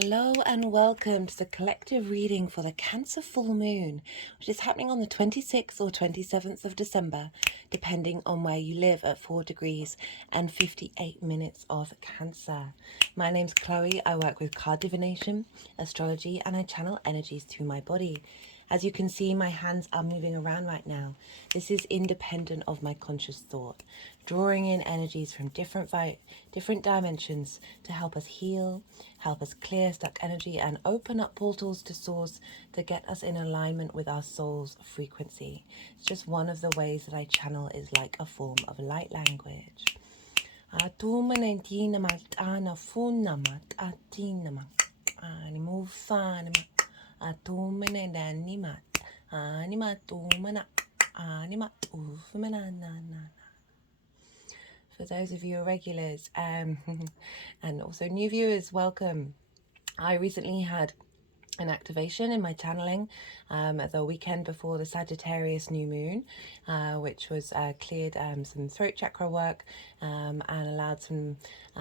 Hello and welcome to the collective reading for the Cancer full moon, which is happening on the 26th or 27th of December, depending on where you live at 4 degrees and 58 minutes of Cancer. My name's Chloe. I work with card divination, astrology, and I channel energies through my body. As you can see, my hands are moving around right now. This is independent of my conscious thought, drawing in energies from different dimensions to help us heal, help us clear stuck energy, and open up portals to source to get us in alignment with our soul's frequency. It's just one of the ways that I channel is like a form of light language. For those of you regulars and also new viewers, welcome. I recently had an activation in my channeling the weekend before the Sagittarius new moon, which was cleared some throat chakra work and allowed some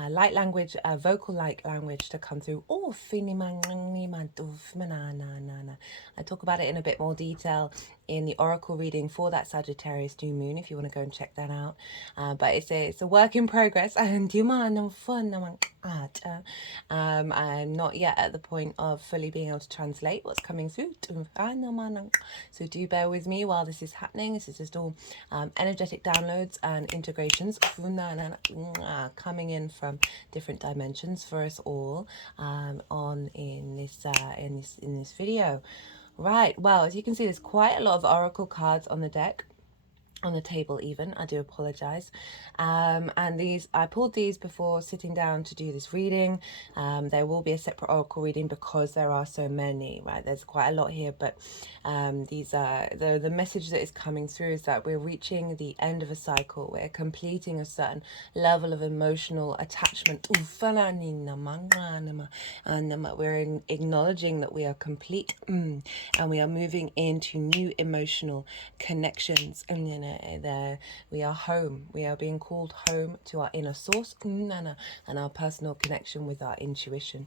light language, vocal light language to come through. I talk about it in a bit more detail in the oracle reading for that Sagittarius new moon if you want to go and check that out, but it's a work in progress, and I'm not yet at the point of fully being able to translate what's coming through, so do bear with me while this is happening. This is just all energetic downloads and integrations coming in from different dimensions for us all in this video. Right, well, as you can see, there's quite a lot of oracle cards on the deck, on the table even. I do apologize. And I pulled these before sitting down to do this reading. There will be a separate oracle reading because there are so many, right? There's quite a lot here, but these are the message that is coming through is that we're reaching the end of a cycle. We're completing a certain level of emotional attachment. And we're acknowledging that we are complete, and we are moving into new emotional connections. We are home. We are being called home to our inner source and our personal connection with our intuition.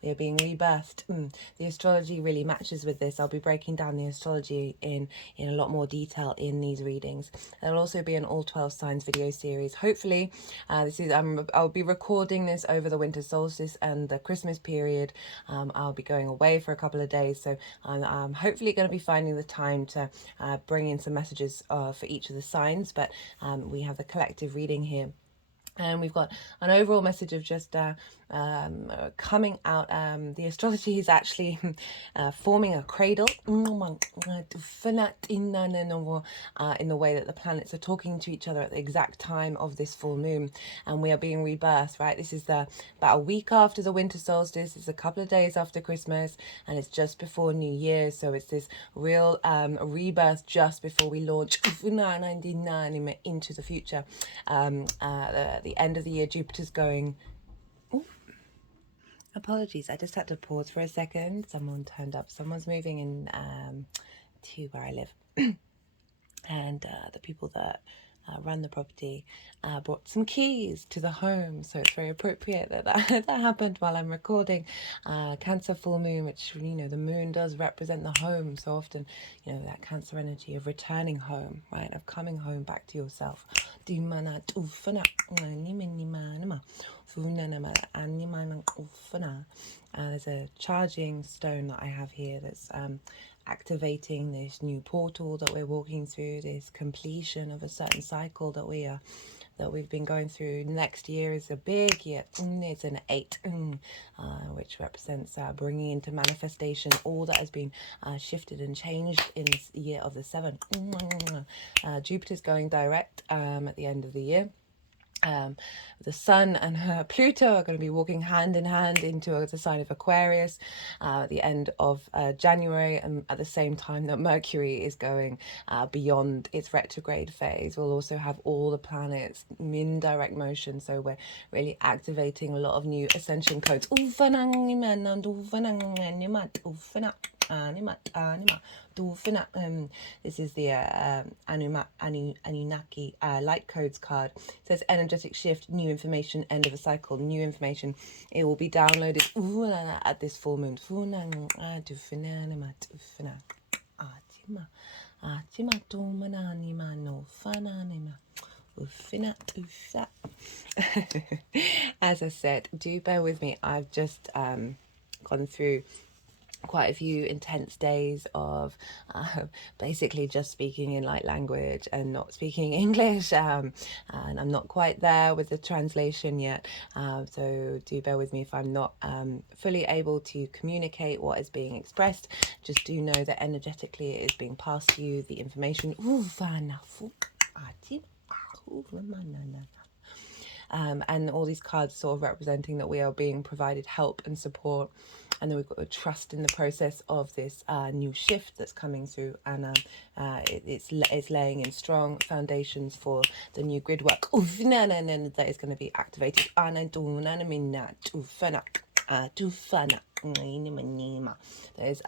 We are being rebirthed. The astrology really matches with this. I'll be breaking down the astrology in a lot more detail in these readings. There will also be an all 12 signs video series. Hopefully, I'll be recording this over the winter solstice and the Christmas period. I'll be going away for a couple of days, so I'm hopefully going to be finding the time to bring in some messages for each of the signs, but we have the collective reading here. And we've got an overall message of just coming out. The astrology is actually forming a cradle in the way that the planets are talking to each other at the exact time of this full moon. And we are being rebirthed, right? This is about a week after the winter solstice. It's a couple of days after Christmas, and it's just before New Year's. So it's this real rebirth just before we launch into the future. The end of the year, Jupiter's going... Ooh. Apologies, I just had to pause for a second. Someone turned up. Someone's moving in to where I live. And the people that run the property brought some keys to the home, so it's very appropriate that happened while I'm recording. Cancer full moon, which, the moon does represent the home so often, that Cancer energy of returning home, right, of coming home back to yourself. There's a charging stone that I have here that's activating this new portal that we're walking through, this completion of a certain cycle that we've been going through. Next year is a big year. It's an 8, which represents bringing into manifestation all that has been shifted and changed in this year of the 7. Jupiter's going direct at the end of the year. The Sun and Pluto are going to be walking hand in hand into the sign of Aquarius at the end of January, and at the same time that Mercury is going beyond its retrograde phase. We'll also have all the planets in direct motion, so we're really activating a lot of new ascension codes. This is the Anunnaki light codes card. It says energetic shift, new information, end of a cycle, new information. It will be downloaded at this full moon. As I said, do bear with me. I've just gone through quite a few intense days of basically just speaking in light language and not speaking English, and I'm not quite there with the translation yet, so do bear with me if I'm not fully able to communicate what is being expressed. Just do know that energetically it is being passed to you, the information. And all these cards sort of representing that we are being provided help and support, and then we've got the trust in the process of this new shift that's coming through, and it's laying in strong foundations for the new grid work that is going to be activated. There's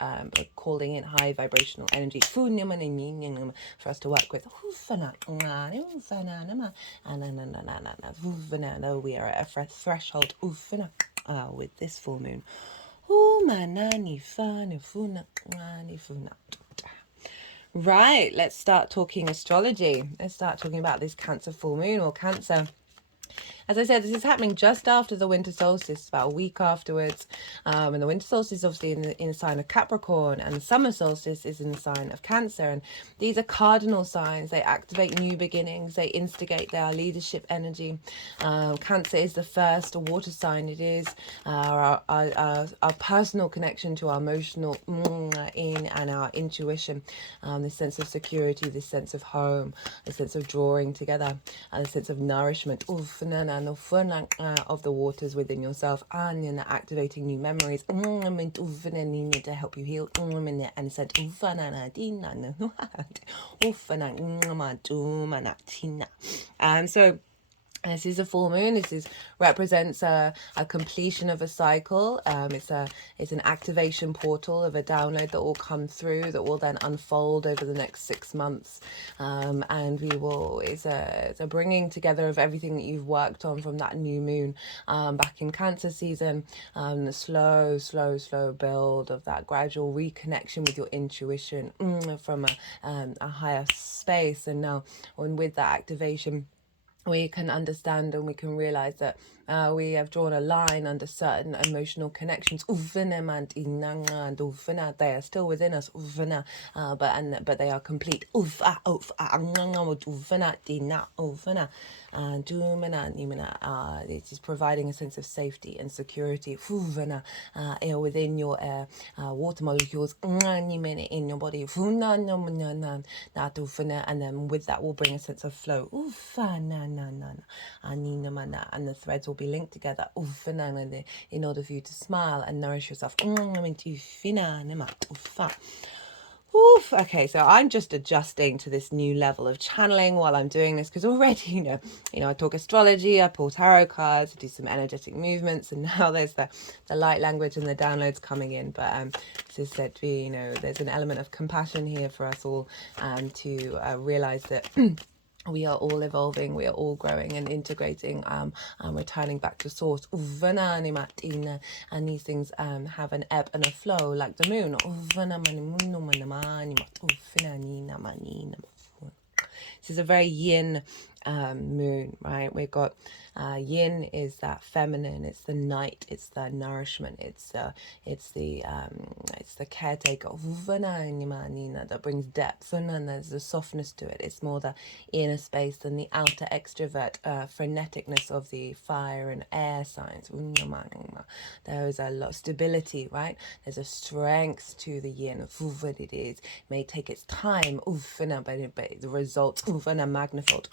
calling in high vibrational energy for us to work with. We are at a threshold with this full moon. Right, let's start talking astrology. Let's start talking about this Cancer full moon, or Cancer. As I said, this is happening just after the winter solstice, about a week afterwards. And the winter solstice is obviously in the sign of Capricorn, and the summer solstice is in the sign of Cancer. And these are cardinal signs. They activate new beginnings. They instigate their leadership energy. Cancer is the first water sign. It is our personal connection to our emotional and our intuition. This sense of security, this sense of home, this sense of drawing together, and this sense of nourishment. Of the waters within yourself, and activating new memories to help you heal. And said so this is a full moon. This represents a completion of a cycle. It's an activation portal of a download that will come through, that will then unfold over the next 6 months. And it's a bringing together of everything that you've worked on from that new moon back in Cancer season. The slow build of that gradual reconnection with your intuition from a higher space. And now, with that activation, we can understand and we can realize that we have drawn a line under certain emotional connections. They are still within us, but they are complete. It is providing a sense of safety and security within your water molecules in your body, and then with that will bring a sense of flow, and the threads will be linked together in order for you to smile and nourish yourself. Oof. Okay, so I'm just adjusting to this new level of channeling while I'm doing this, because already, I talk astrology, I pull tarot cards, I do some energetic movements, and now there's the light language and the downloads coming in. But as I said, there's an element of compassion here for us all to realize that we are all evolving, we are all growing and integrating, and returning back to source. And these things have an ebb and a flow, like the moon. This is a very yin moon, right? We've got yin is that feminine, it's the night, it's the nourishment, it's the caretaker that brings depth, and there's the softness to it. It's more the inner space than the outer extrovert freneticness of the fire and air signs. There is a lot of stability, right? There's a strength to the yin. It may take its time, but the results magnified.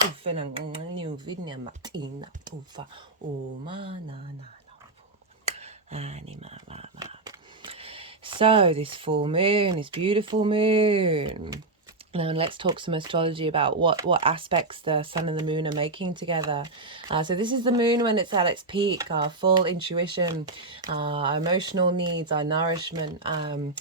So this full moon, this beautiful moon, Now let's talk some astrology about what aspects the sun and the moon are making together. So this is the moon when it's at its peak, our full intuition, our emotional needs, our nourishment, and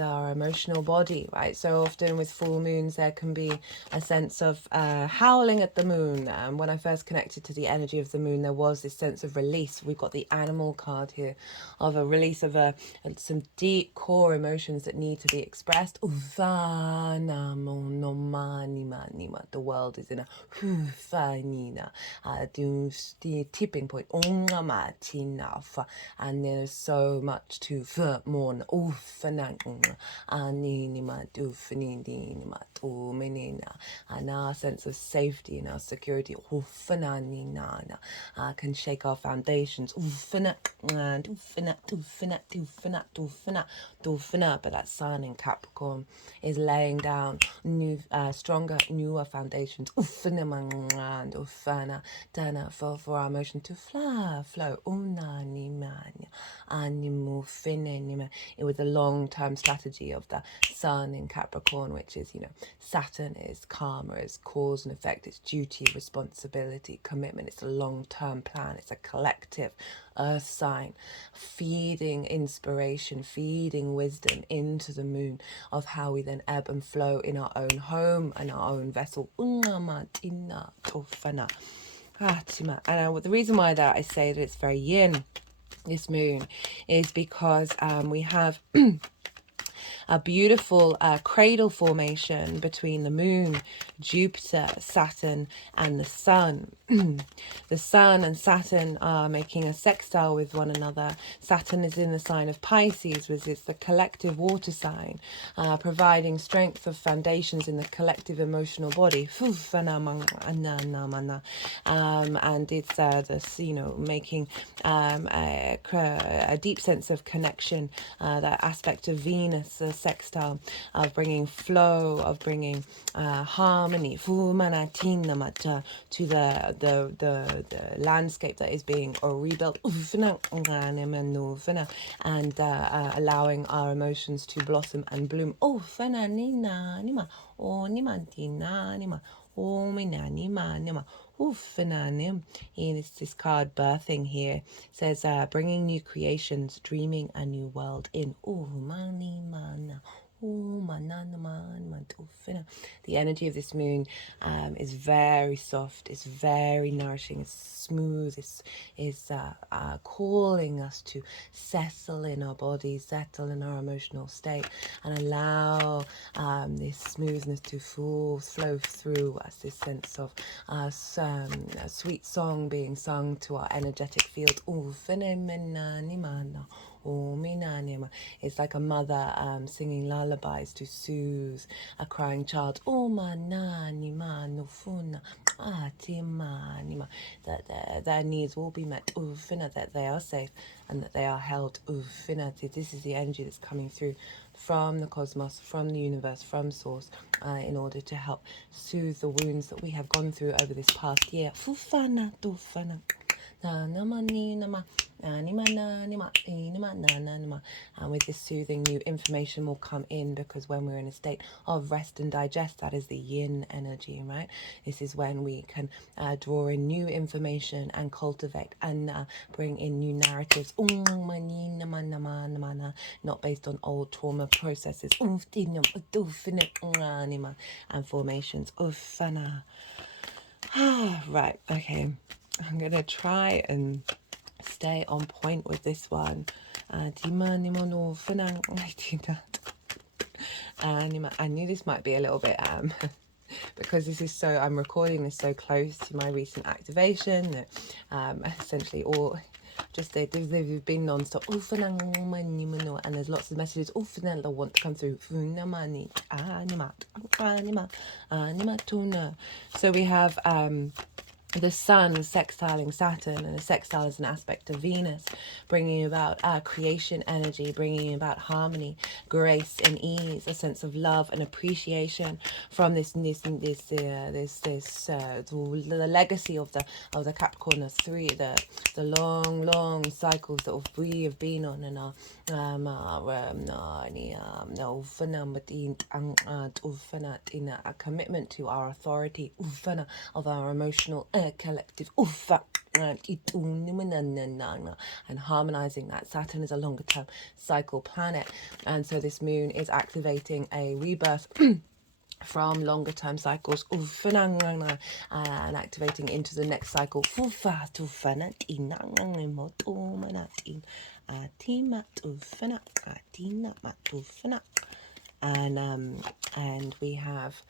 our emotional body, right? So often with full moons there can be a sense of howling at the moon. When I first connected to the energy of the moon, there was this sense of release. We've got the animal card here of a release of some deep core emotions that need to be expressed. The world is in a the tipping point, and there's so much to mourn. And our sense of safety and our security can shake our foundations. But that sun in Capricorn is laying down new, stronger, newer foundations. For our emotion to flow. It was a long-term strategy of the sun in Capricorn, which is, Saturn is karma, is cause and effect, it's duty, responsibility, commitment. It's a long-term plan. It's a collective earth sign, feeding inspiration, feeding wisdom into the moon of how we then ebb and flow in our own home and our own vessel. And the reason why that I say that it's very yin, this moon, is because we have a beautiful cradle formation between the moon, Jupiter, Saturn, and the sun. The sun and Saturn are making a sextile with one another. Saturn is in the sign of Pisces, which is the collective water sign, providing strength of foundations in the collective emotional body. And it's making a deep sense of connection, that aspect of Venus, sextile, of bringing flow, of bringing harmony to the landscape that is being rebuilt, and allowing our emotions to blossom and bloom. It's this card birthing here says bringing new creations, dreaming a new world in. The energy of this moon is very soft, it's very nourishing, it's smooth, it's calling us to settle in our bodies, settle in our emotional state, and allow this smoothness to flow through us, this sense of a sweet song being sung to our energetic field. It's like a mother singing lullabies to soothe a crying child. That their needs will be met. That they are safe and that they are held. This is the energy that's coming through from the cosmos, from the universe, from source, in order to help soothe the wounds that we have gone through over this past year. And with this soothing, new information will come in, because when we're in a state of rest and digest, that is the yin energy, right? This is when we can draw in new information and cultivate and bring in new narratives, not based on old trauma processes and formations. Right, okay. I'm going to try and stay on point with this one. I knew this might be a little bit because this is I'm recording this so close to my recent activation that essentially all just they've been non-stop, and there's lots of messages that want to come through. So we have the sun sextiling Saturn, and a sextile is an aspect of Venus, bringing about creation energy, bringing about harmony, grace and ease, a sense of love and appreciation from the legacy of the Capricorn, the three, the long cycles that we have been on, and a commitment to our authority of our emotional collective and harmonizing that. Saturn is a longer term cycle planet, and so this moon is activating a rebirth from longer term cycles and activating into the next cycle. And we have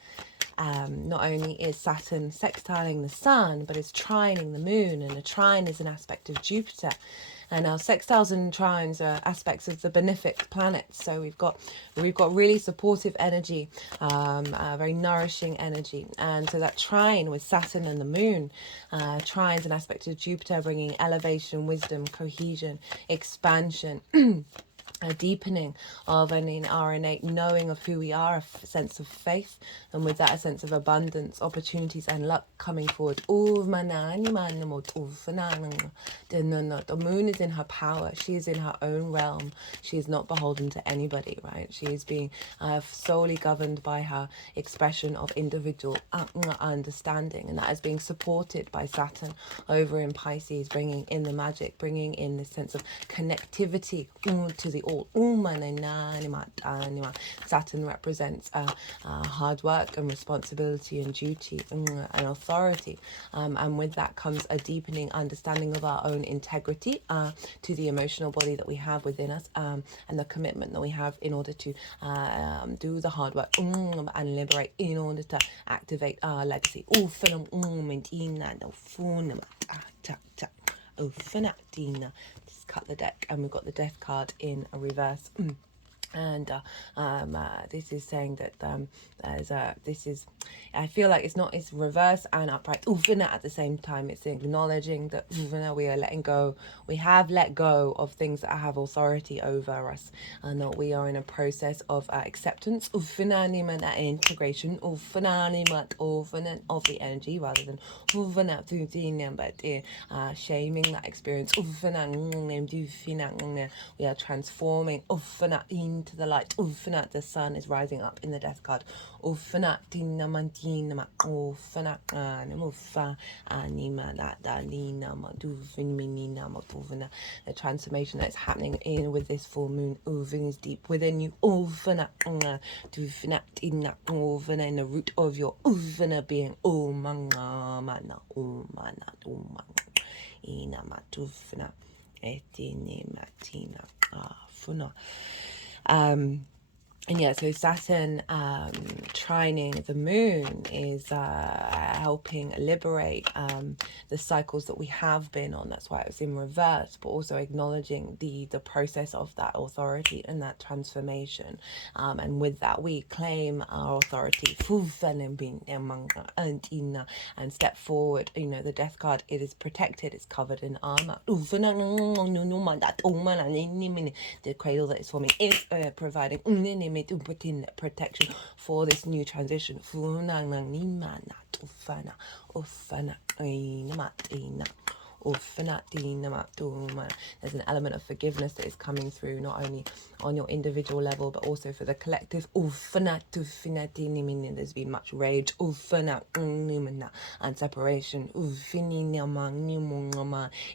not only is Saturn sextiling the sun, but it's trining the moon, and a trine is an aspect of Jupiter. And now sextiles and trines are aspects of the benefic planets. So we've got really supportive energy, very nourishing energy. And so that trine with Saturn and the moon, trine's an aspect of Jupiter, bringing elevation, wisdom, cohesion, expansion. A deepening of our innate knowing of who we are, a sense of faith, and with that a sense of abundance, opportunities and luck coming forward. The moon is in her power. She is in her own realm. She is not beholden to anybody, right? She is being solely governed by her expression of individual understanding, and that is being supported by Saturn over in Pisces, bringing in the magic, bringing in this sense of connectivity to the all. Saturn represents hard work and responsibility and duty and authority, and with that comes a deepening understanding of our own integrity to the emotional body that we have within us, and the commitment that we have in order to do the hard work and liberate in order to activate our legacy. Just cut the deck, and we've got the death card in a reverse. And this is saying that I feel like it's reverse and upright at the same time. It's acknowledging that we are letting go, we have let go of things that have authority over us, and that we are in a process of acceptance and integration of the energy, rather than shaming that experience. We are transforming into the light. The sun is rising up in the death card. The transformation that's happening in with this full moon is deep within you. In the root of your being. And yeah, so Saturn trining the moon is helping liberate the cycles that we have been on. That's why it was in reverse, but also acknowledging the process of that authority and that transformation. And with that, we claim our authority and step forward. The death card, it is protected, it's covered in armor. The cradle that is forming is providing protection for this new transition. There's an element of forgiveness that is coming through, not only on your individual level, but also for the collective. There's been much rage and separation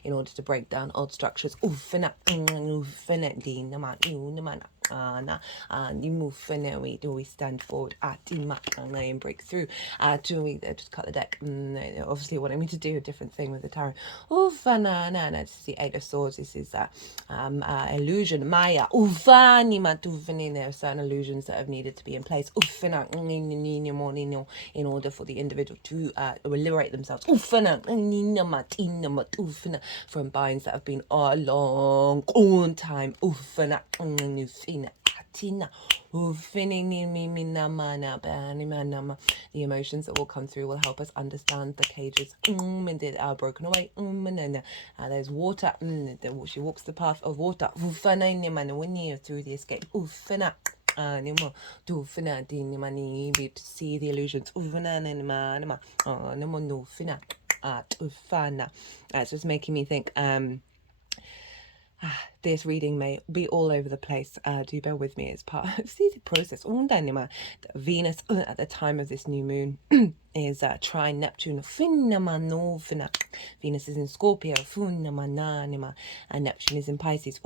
in order to break down old structures. We stand forward and break through. We just cut the deck. Obviously wanting me to do a different thing with the tarot. This is the Eight of Swords. This is illusion, Maya. There are certain illusions that have needed to be in place in order for the individual to liberate themselves from binds that have been a long time. The emotions that will come through will help us understand the cages are broken away. There's water. She walks the path of water through the escape. To see the illusions. It's just making me think this reading may be all over the place. Do bear with me as part of the process. Venus at the time of this new moon is trine Neptune. Venus is in Scorpio, and Neptune is in Pisces.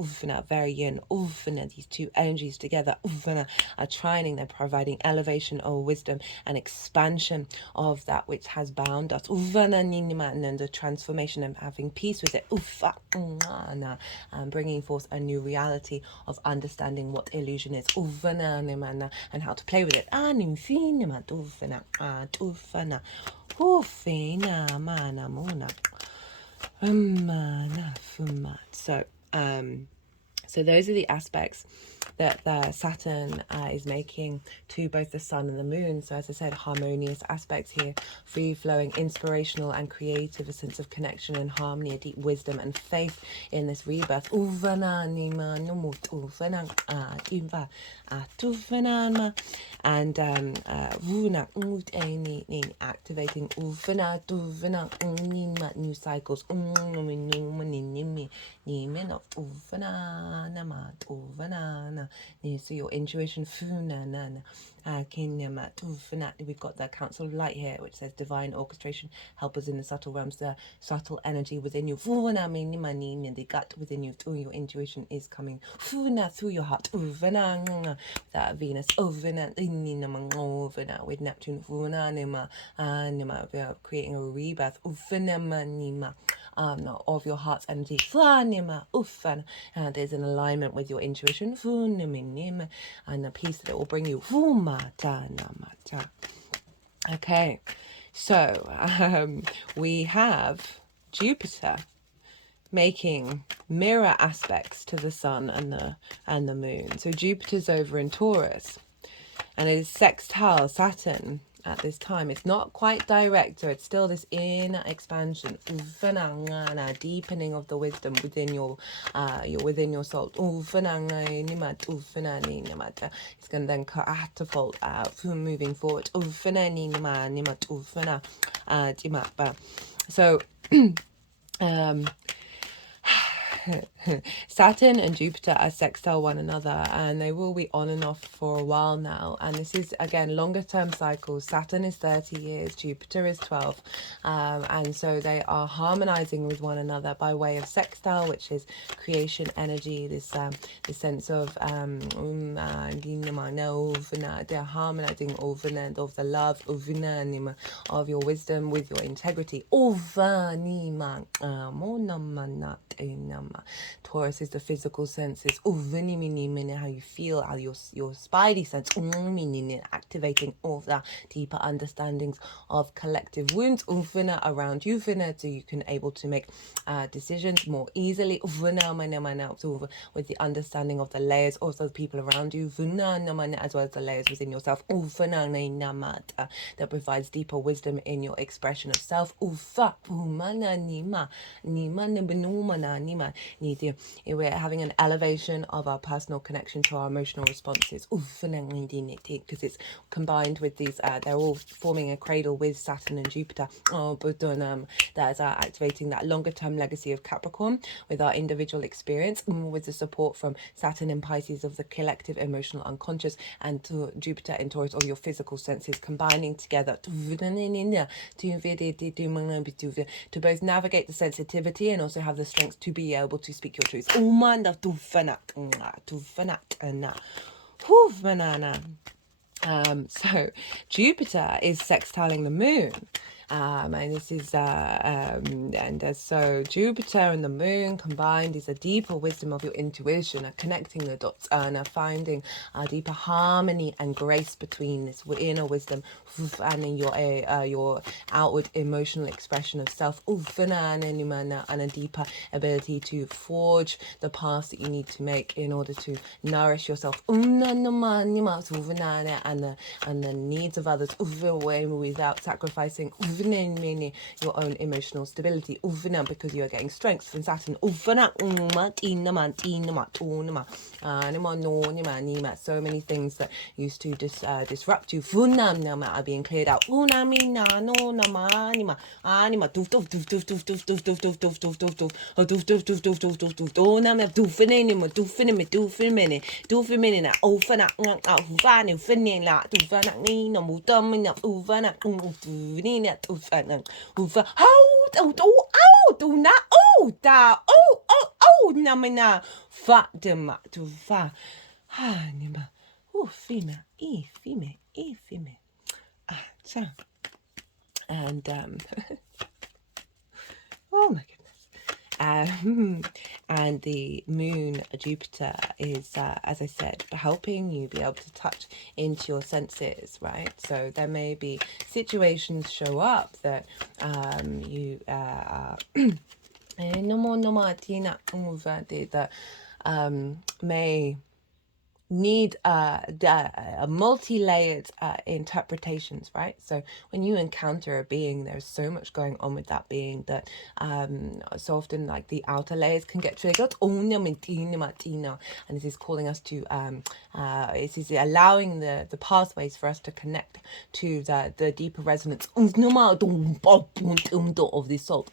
Very yin. These two energies together are trining. They're providing elevation or wisdom and expansion of that which has bound us. And the transformation and having peace with it. And bringing forth a new reality of understanding what illusion is. And how to play with it. So those are the aspects that Saturn is making to both the sun and the moon. So as I said, harmonious aspects here, free-flowing, inspirational and creative, a sense of connection and harmony, a deep wisdom and faith in this rebirth. And activating new cycles. So your intuition, we've got the Council of Light here, which says divine orchestration, help us in the subtle realms, the subtle energy within you, the gut within you, your intuition is coming through your heart. That Venus with Neptune, creating a rebirth of your heart's energy. There's an alignment with your intuition and the peace that it will bring you. Okay, so we have Jupiter making mirror aspects to the sun and the moon. So Jupiter's over in Taurus, and it is sextile Saturn at this time. It's not quite direct, so it's still this inner expansion, deepening of the wisdom within your soul. It's going to then catapult moving forward. So Saturn and Jupiter are sextile one another, and they will be on and off for a while now. And this is, again, longer term cycles. Saturn is 30 years, Jupiter is 12. And so they are harmonizing with one another by way of sextile, which is creation energy, this sense of they're harmonizing of the love of your wisdom with your integrity. Taurus is the physical senses, how you feel, how your spidey sense, activating all of the deeper understandings of collective wounds around you, so you can able to make decisions more easily with the understanding of the layers of those people around you, as well as the layers within yourself, that provides deeper wisdom in your expression of self. We're having an elevation of our personal connection to our emotional responses, because it's combined with these, they're all forming a cradle with Saturn and Jupiter. That is activating that longer term legacy of Capricorn with our individual experience, with the support from Saturn and Pisces of the collective emotional unconscious, and to Jupiter and Taurus of your physical senses combining together to both navigate the sensitivity and also have the strength to be able to speak your truth. So Jupiter is sextiling the moon, And this is so Jupiter and the moon combined is a deeper wisdom of your intuition, connecting the dots and finding a deeper harmony and grace between this inner wisdom and in your outward emotional expression of self, and a deeper ability to forge the paths that you need to make in order to nourish yourself and the needs of others without sacrificing your own emotional stability because you are getting strength from Saturn. So many things that used to disrupt you are being cleared out. And oh my goodness. And the moon, Jupiter, is, as I said, helping you be able to touch into your senses, right? So there may be situations show up that you may need multi-layered interpretations, right? So when you encounter a being, there's so much going on with that being that so often like the outer layers can get triggered, and this is calling us to this is allowing the pathways for us to connect to the deeper resonance of the soul.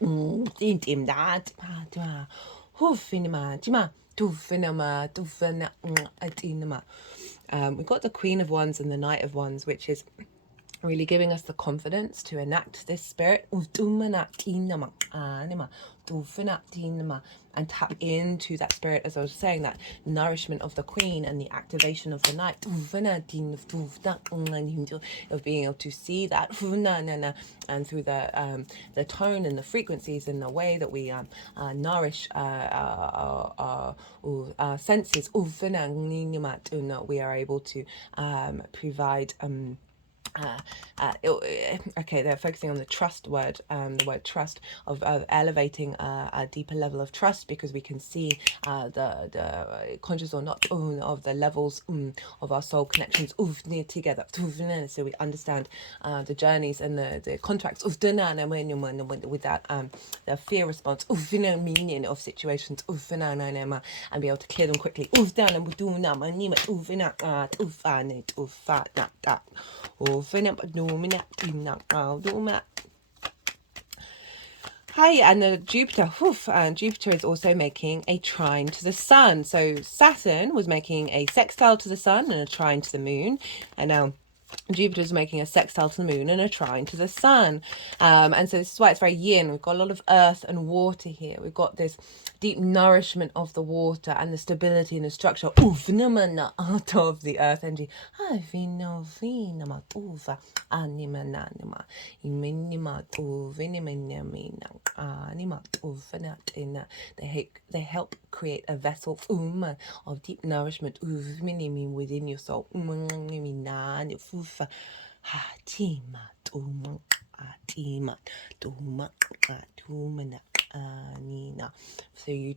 We've got the Queen of Wands and the Knight of Wands, which is really giving us the confidence to enact this spirit and tap into that spirit, as I was saying, that nourishment of the Queen and the activation of the Knight, of being able to see that and through the tone and the frequencies and the way that we nourish our senses, we are able to provide okay, they're focusing on the trust word, the word trust, of elevating a deeper level of trust, because we can see the conscious or not of the levels of our soul connections near together, so we understand the journeys and the contracts with that the fear response meaning of situations and be able to clear them quickly. Hi, and Jupiter, and Jupiter is also making a trine to the sun. So Saturn was making a sextile to the sun and a trine to the moon, and now Jupiter is making a sextile to the moon and a trine to the sun. And so this is why it's very yin. We've got a lot of earth and water here. We've got this deep nourishment of the water and the stability and the structure out of the earth energy. They help create a vessel of deep nourishment within your soul. For you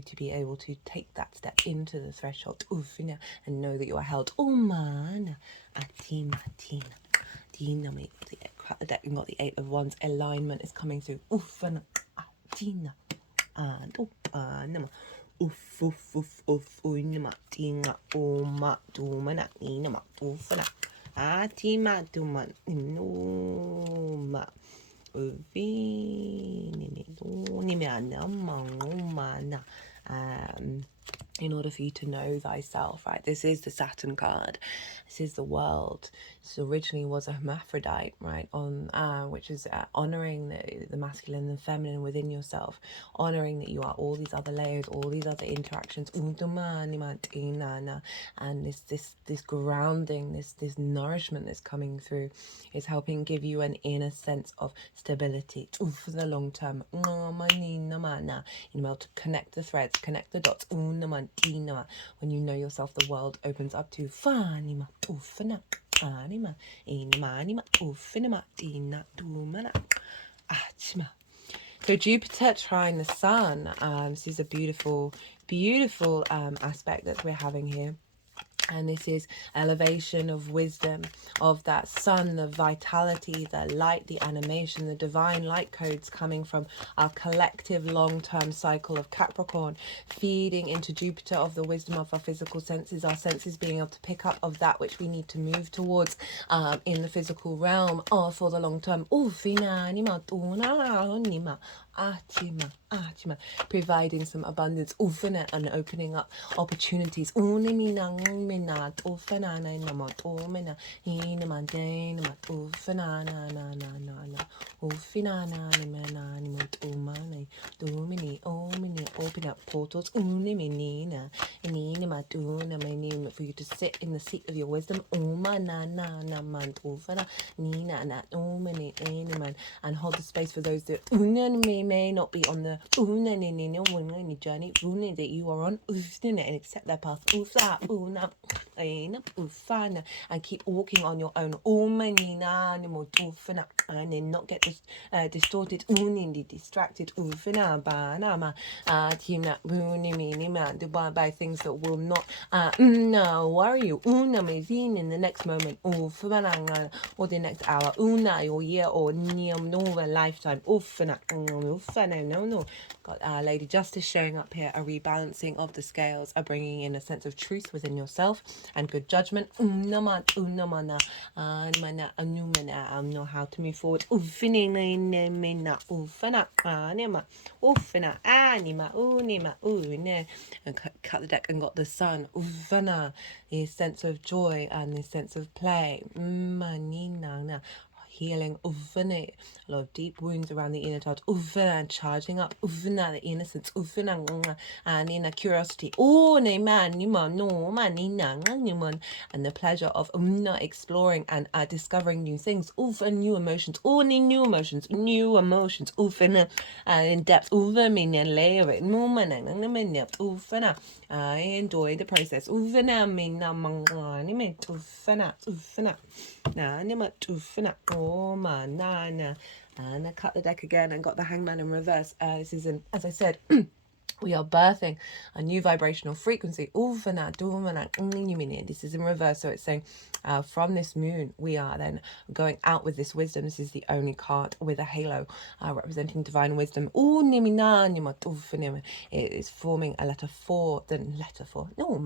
to be able to take that step into the threshold and know that you are held. Got the Eight of Wands alignment is coming through. in order for you to know thyself, right? This is the Saturn card. This is the world. This originally was a hermaphrodite, right? On which is honoring the masculine and the feminine within yourself, honoring that you are all these other layers, all these other interactions, and this grounding, this nourishment that's coming through is helping give you an inner sense of stability for the long term. You know, to connect the threads, connect the dots. When you know yourself, the world opens up to fanima ufana anima inimanima ufinima dina dumana achima. So Jupiter trine the Sun. This is a beautiful, beautiful aspect that we're having here. And this is elevation of wisdom, of that sun, the vitality, the light, the animation, the divine light codes coming from our collective long-term cycle of Capricorn, feeding into Jupiter of the wisdom of our physical senses, our senses being able to pick up of that which we need to move towards in the physical realm for the long term. Providing some abundance and opening up opportunities. Open up portals for you to sit in the seat of your wisdom and hold the space for those that may not be on the journey that you are on, and accept their path and keep walking on your own and then not get distorted, distracted by things that will not worry you in the next moment or the next hour or year or lifetime. Got Lady Justice showing up here. A rebalancing of the scales, a bringing in a sense of truth within yourself and good judgment. Know how to move forward. And cut the deck and got the sun. This sense of joy and this sense of play. Healing, a lot of deep wounds around the inner child, and charging up, the innocence, and inner curiosity, and the pleasure of exploring and discovering new things, new emotions, new emotions, in depth, layer it, I enjoy the process. And I cut the deck again and got the Hangman in reverse. This is, as I said, we are birthing a new vibrational frequency. This is in reverse, so it's saying from this moon we are then going out with this wisdom. This is the only card with a halo representing divine wisdom. It is forming a letter 4, then letter 4. No, all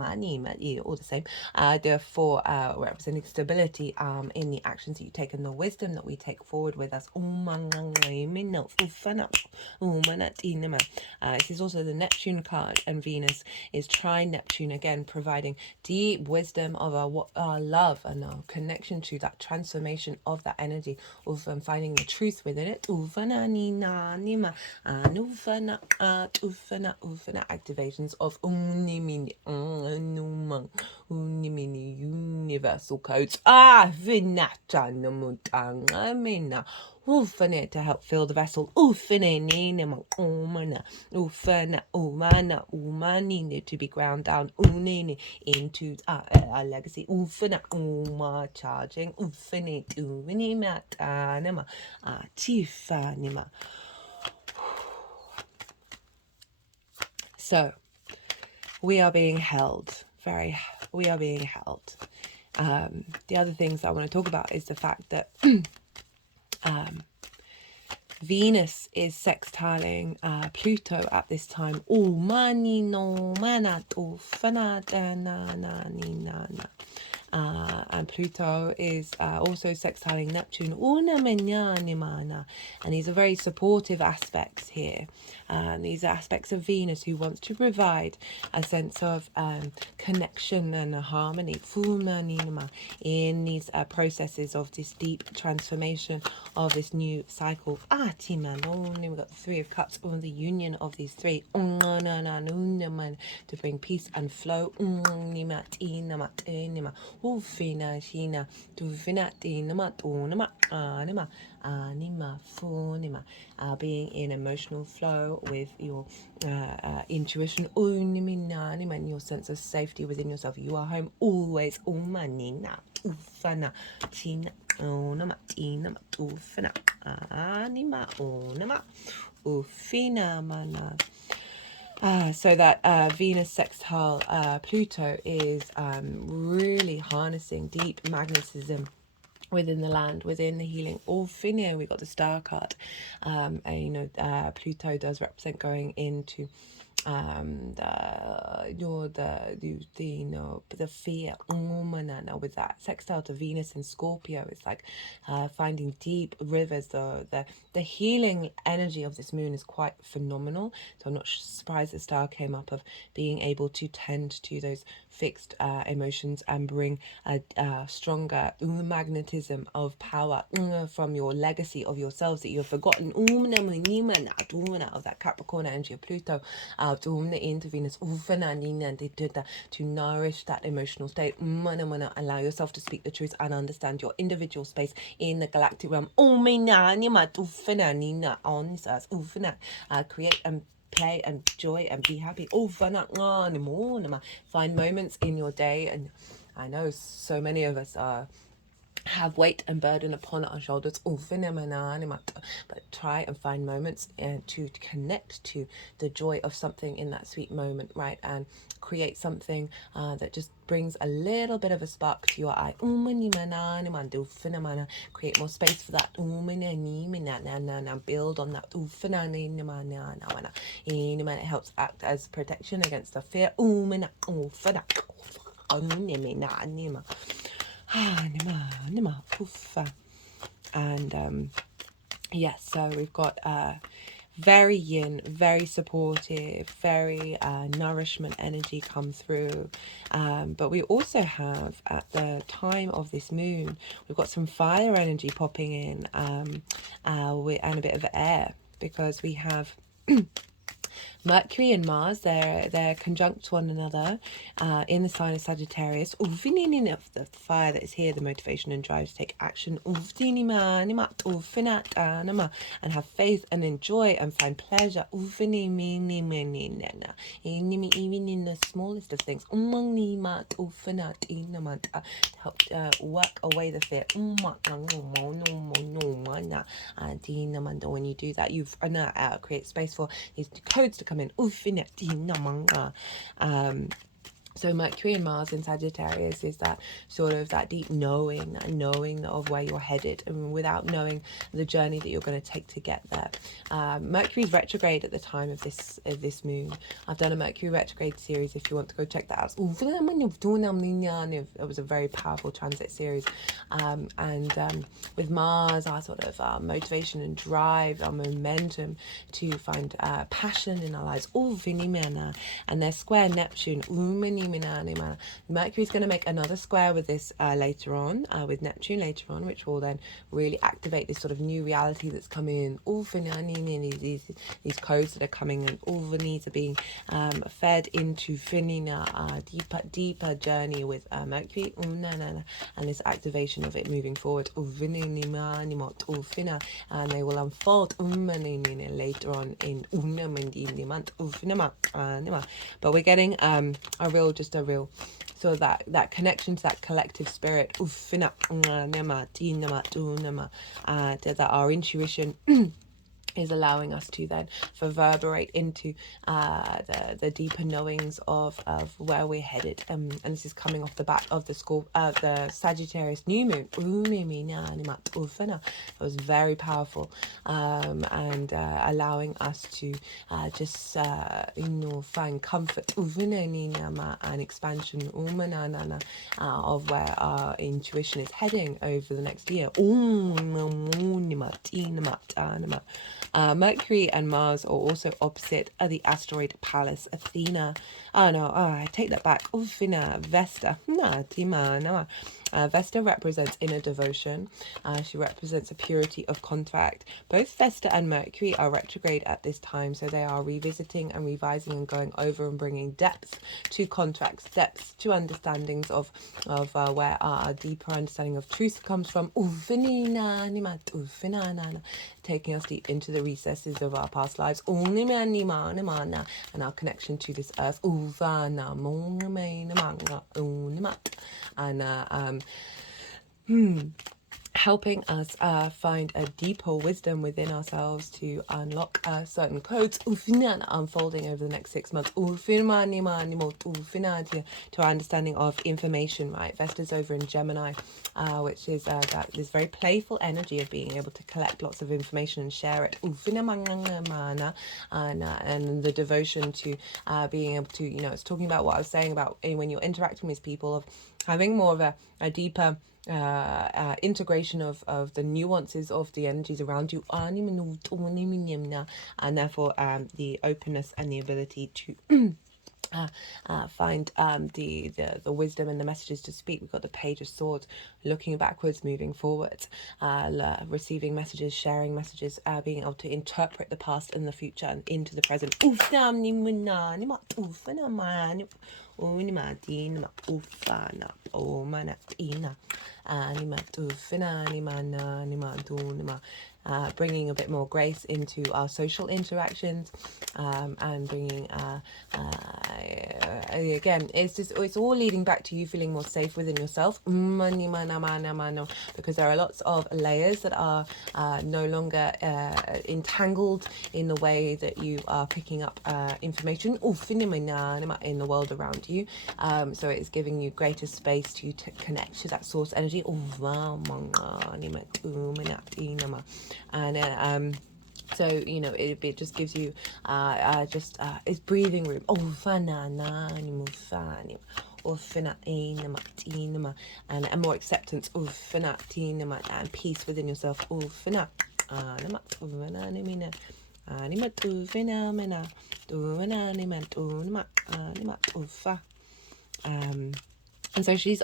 the same. The 4 representing stability in the actions that you take and the wisdom that we take forward with us. This is also the Neptune card, and Venus is trine Neptune again, providing deep wisdom of our love and our connection to that transformation of that energy, of finding the truth within it. Activations of universal codes. To help fill the vessel. To be ground down into our legacy. Charging. So we are being held. We are being held. The other things I want to talk about is the fact that Venus is sextiling Pluto at this time. And and Pluto is also sextiling Neptune, and these are very supportive aspects here. These are aspects of Venus who wants to provide a sense of connection and harmony in these processes of this deep transformation of this new cycle. We've got the Three of Cups, or the union of these three to bring peace and flow. Being in emotional flow with your intuition and your sense of safety within yourself. You are home always. So that Venus sextile Pluto is really harnessing deep magnetism within the land, within the healing. We got the star card. Pluto does represent going into the fear with that sextile to Venus and Scorpio. It's like finding deep rivers. The healing energy of this moon is quite phenomenal, so I'm not surprised the star came up, of being able to tend to those fixed emotions and bring a stronger magnetism of power from your legacy of yourselves that you have forgotten, of that Capricorn energy of Pluto into Venus to nourish that emotional state. Allow yourself to speak the truth and understand your individual space in the galactic realm. Create and play and joy and be happy. Find moments in your day, and I know so many of us have weight and burden upon our shoulders, but try and find moments to connect to the joy of something in that sweet moment, right? And create something that just brings a little bit of a spark to your eye. Create more space for that. Build on that. It helps act as protection against the fear. And yes, so we've got very yin, very supportive, very nourishment energy come through, but we also have, at the time of this moon, we've got some fire energy popping in, and a bit of air, because we have Mercury and Mars, they're conjunct to one another in the sign of Sagittarius. The fire that is here, the motivation and drive to take action. And have faith and enjoy and find pleasure. Even in the smallest of things. To help work away the fear. When you do that, you create space for these codes to come in. So Mercury and Mars in Sagittarius is that sort of that deep knowing of where you're headed, and without knowing the journey that you're going to take to get there. Mercury's retrograde at the time of this moon. I've done a Mercury retrograde series if you want to go check that out. It was a very powerful transit series. With Mars, our sort of motivation and drive, our momentum to find passion in our lives. And their square Neptune. Mercury's going to make another square with this later on, with Neptune later on, which will then really activate this sort of new reality that's coming in. These codes that are coming in, all the needs are being fed into deeper journey with Mercury, and this activation of it moving forward, and they will unfold later on in the month. But we're getting a real so that connection to that collective spirit, that our intuition is allowing us to then reverberate into the deeper knowings of where we're headed, and this is coming off the back of the Sagittarius new moon. It was very powerful, and allowing us to just find comfort and expansion of where our intuition is heading over the next year. Mercury and Mars are also opposite the asteroid Pallas Athena. Oh no, I take that back. Vesta. Vesta represents inner devotion. She represents a purity of contact. Both Vesta and Mercury are retrograde at this time, so they are revisiting and revising and going over and bringing depth to contracts, depth to understandings of where our deeper understanding of truth comes from. Taking us deep into the recesses of our past lives and our connection to this earth, and helping us find a deeper wisdom within ourselves to unlock certain codes unfolding over the next 6 months to our understanding of information, right? Vesta's over in Gemini, which is this very playful energy of being able to collect lots of information and share it, and the devotion to being able to, it's talking about what I was saying about when you're interacting with people, of having more of a deeper integration of the nuances of the energies around you, and therefore the openness and the ability to find the wisdom and the messages to speak. We've got the Page of Swords, looking backwards, moving forwards, receiving messages, sharing messages, being able to interpret the past and the future and into the present. Bringing a bit more grace into our social interactions, and bringing again, it's all leading back to you feeling more safe within yourself, because there are lots of layers that are no longer entangled in the way that you are picking up information in the world around you. So it's giving you greater space to connect to that source energy, and so it just gives you it's breathing room, and more acceptance, and peace within yourself. And so she's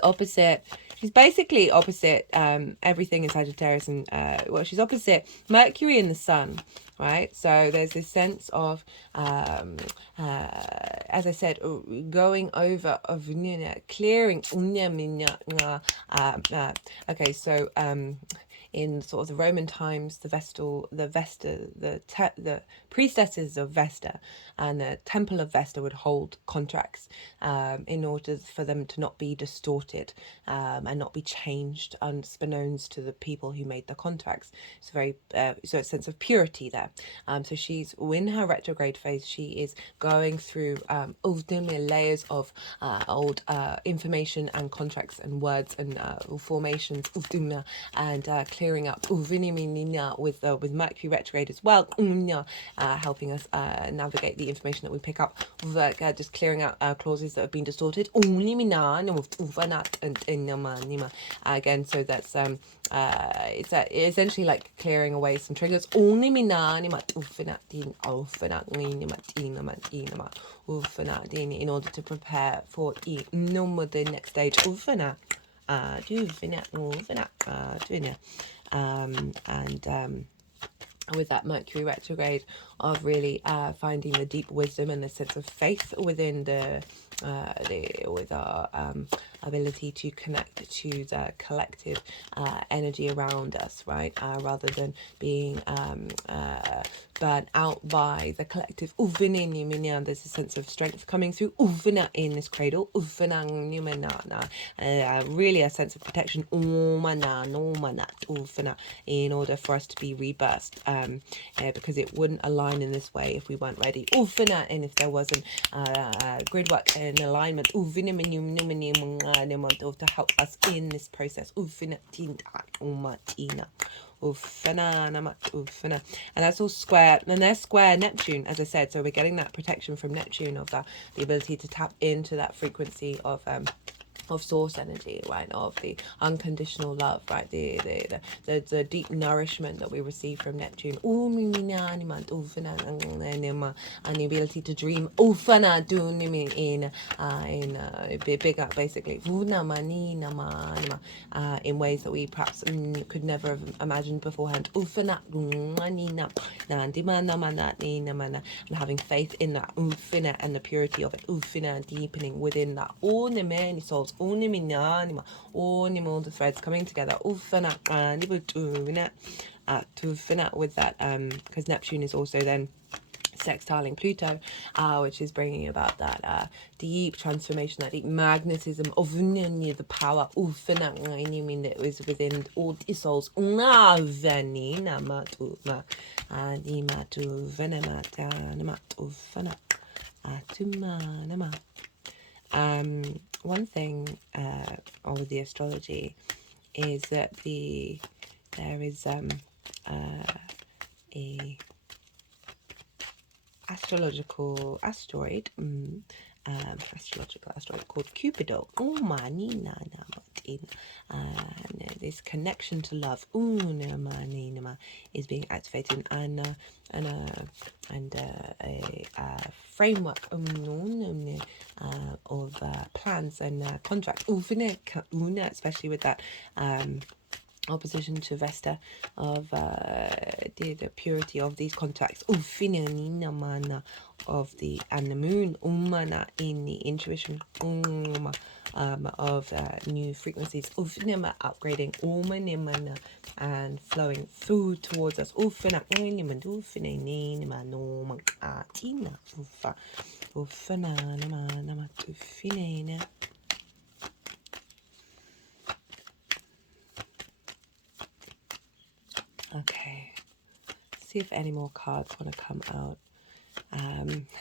basically opposite everything in Sagittarius, and she's opposite Mercury and the Sun, right? So there's this sense of as I said, going over of clearing. Okay, so in sort of the Roman times, the priestesses of Vesta and the temple of Vesta would hold contracts in order for them to not be distorted and not be changed unbeknownst to the people who made the contracts. It's so a sense of purity there. So she's in her retrograde phase. She is going through layers of old information and contracts and words and formations, and clearing up with Mercury retrograde as well, helping us navigate the information that we pick up, just clearing out clauses that have been distorted again. So that's it's essentially like clearing away some triggers in order to prepare for the next stage. And with that Mercury retrograde of really finding the deep wisdom and the sense of faith within with our ability to connect to the collective energy around us, right? Rather than being burnt out by the collective. There's a sense of strength coming through in this cradle. Really a sense of protection in order for us to be rebirthed, because it wouldn't align in this way if we weren't ready. And if there wasn't grid work and alignment to help us in this process. And that's all square, and they're square Neptune, as I said, so we're getting that protection from Neptune of the ability to tap into that frequency of source energy, right, of the unconditional love, right, the deep nourishment that we receive from Neptune, and the ability to dream big up, basically, in ways that we perhaps could never have imagined beforehand. And having faith in that and the purity of it, deepening within that. All the souls, all the threads coming together. With that, because Neptune is also then sextiling Pluto, which is bringing about that deep transformation, that deep magnetism of the power that was within all the souls. One thing with the astrology is that there is a astrological asteroid, called Cupido. This connection to love is being activated, and a framework of plans and contracts, especially with that opposition to Vesta, of the purity of these contracts, of the and the moon in the intuition of new frequencies, upgrading and flowing through towards us. Okay, see if any more cards want to come out.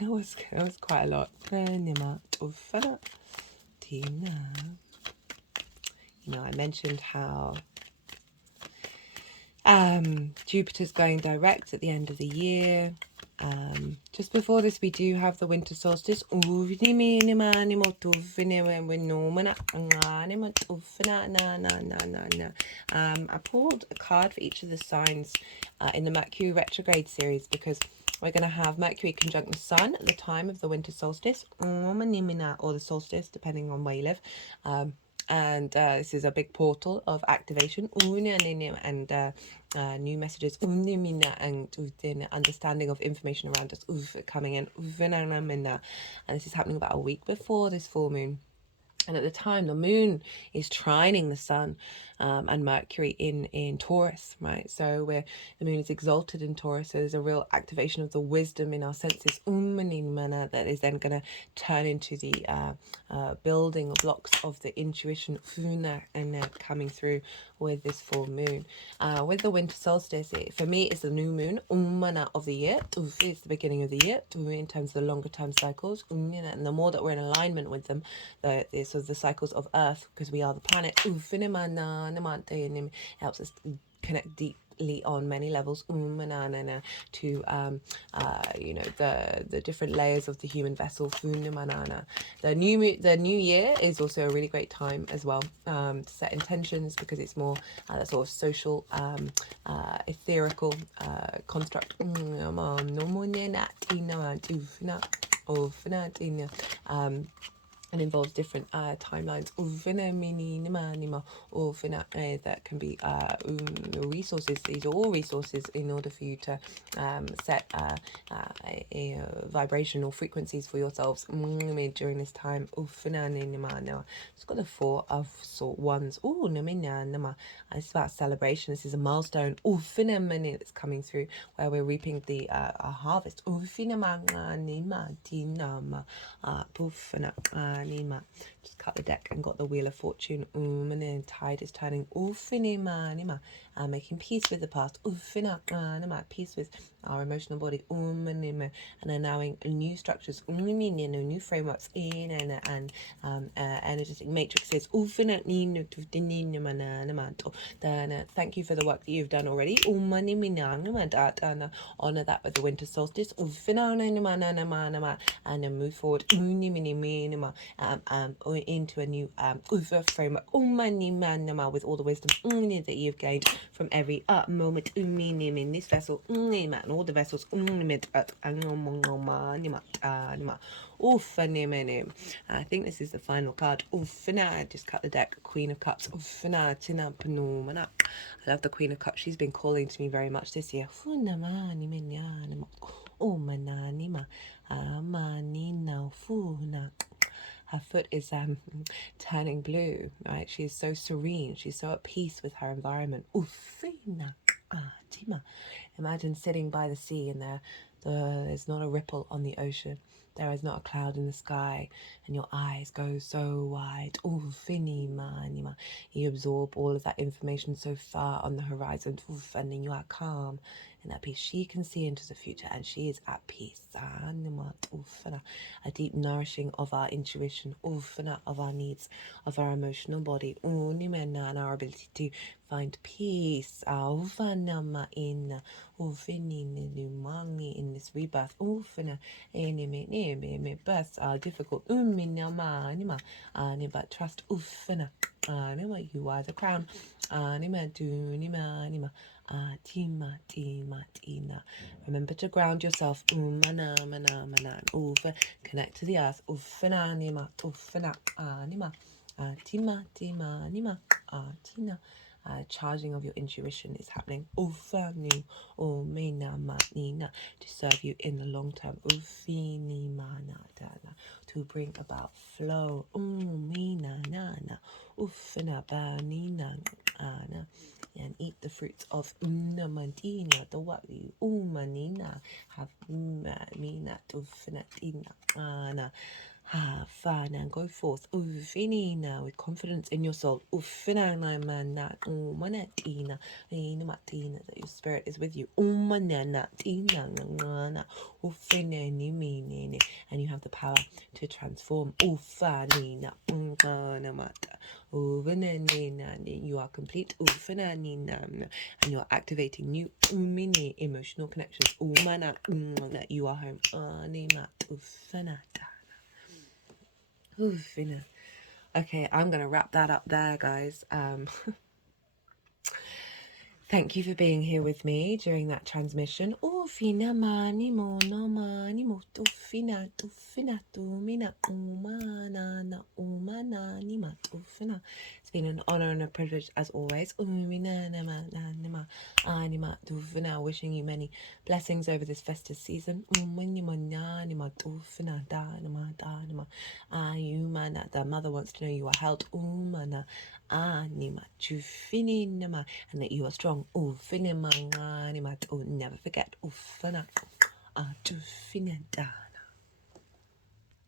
It was quite a lot. I mentioned how Jupiter's going direct at the end of the year. Just before this, we do have the winter solstice. I pulled a card for each of the signs in the Mercury retrograde series, because we're going to have Mercury conjunct the Sun at the time of the winter solstice, or the solstice, depending on where you live. And this is a big portal of activation and new messages and understanding of information around us coming in. And this is happening about a week before this full moon. And at the time, the moon is trining the sun and Mercury in Taurus, right? So the moon is exalted in Taurus, so there's a real activation of the wisdom in our senses, that is then going to turn into the building blocks of the intuition, and coming through with this full moon. With the winter solstice, for me, it's the new moon, of the year. It's the beginning of the year, in terms of the longer term cycles, and the more that we're in alignment with them, the cycles of Earth, because we are the planet, it helps us connect deeply on many levels to the different layers of the human vessel. The new year is also a really great time as well to set intentions, because it's more that sort of social etherical construct. and involves different timelines. That can be resources. These are all resources in order for you to set vibrational frequencies for yourselves during this time. It's got the four of wands. It's about celebration. This is a milestone that's coming through where we're reaping the harvest. Just cut the deck and got the Wheel of Fortune. And then tide is turning. Making peace with the past. Peace with our emotional body. And allowing new structures, new frameworks in and energetic matrices. Thank you for the work that you've done already. Honor that with the winter solstice. And then move forward into a new framework with all the wisdom that you've gained from every moment in this vessel and all the vessels. I think this is the final card. I just cut the deck. Queen of Cups. I love the Queen of Cups. She's been calling to me very much this year. Her foot is turning blue, right? She's so serene. She's so at peace with her environment. Imagine sitting by the sea and there's not a ripple on the ocean. There is not a cloud in the sky, and your eyes go so wide. You absorb all of that information so far on the horizon, and then you are calm and at peace. She can see into the future, and she is at peace. A deep nourishing of our intuition, of our needs, of our emotional body, and our ability to find peace in this rebirth. Births are difficult, but trust. You are the crown. Remember to ground yourself. Connect to the earth. Charging of your intuition is happening to serve you in the long term, to bring about flow, and eat the fruits of the what you have fun and go forth with confidence in your soul. That your spirit is with you. And you have the power to transform. You are complete. And you are activating new emotional connections. You are home. Okay, I'm gonna wrap that up there, guys. Thank you for being here with me during that transmission. It's been an honor and a privilege as always. Wishing you many blessings over this festive season. The mother wants to know you are held. And that you are strong. Never forget.